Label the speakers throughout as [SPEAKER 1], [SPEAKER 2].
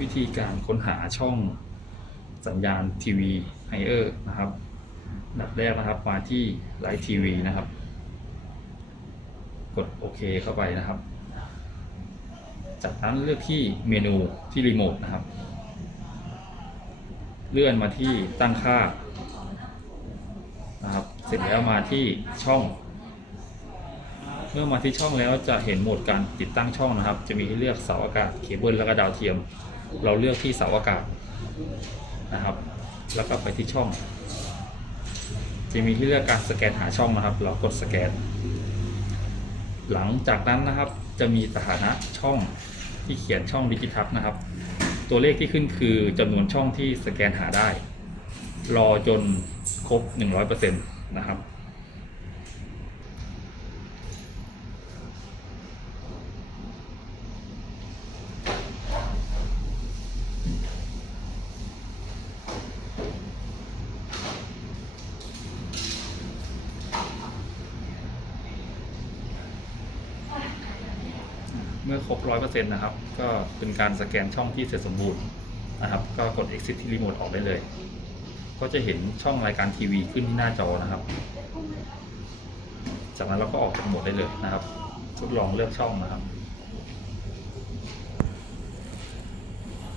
[SPEAKER 1] วิธีการค้นหาช่องสัญญาณทีวีไฮเออร์นะครับดับแรกนะครับมาที่ไลท์ทีวีนะครับ กดโอเคเข้าไปนะครับ จากนั้นเลือกที่เมนูที่รีโมทนะครับ เลื่อนมาที่ตั้งค่านะครับ เสร็จแล้วมาที่ช่อง เมื่อมาที่ช่องแล้วจะเห็นโหมดการติดตั้งช่องนะครับ จะมีให้เลือกเสาอากาศเคเบิลแล้วก็ดาวเทียม เราเลือกที่เสาอากาศนะครับ แล้วก็ไปที่ช่อง จะมีให้เลือกการสแกนหาช่องนะครับ เรากดสแกน หลังจากนั้นนะครับ จะมีสถานะช่องที่เขียนช่องดิจิทัลนะครับ ตัวเลขที่ขึ้นคือจำนวนช่องที่สแกนหาได้ รอจนครบ 100%นะครับ เมื่อครบ 100%นะครับ ก็เป็นการสแกนช่องที่เสร็จสมบูรณ์นะครับ ก็กด exit ที่รีโมทออกได้เลย ก็จะเห็นช่องรายการทีวีขึ้นที่หน้าจอนะครับ จากนั้นเราก็ออกจากโหมดได้เลยนะครับ ทดลองเลือกช่องนะครับ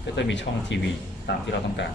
[SPEAKER 1] ก็จะมีช่องทีวีตามที่เราต้องการ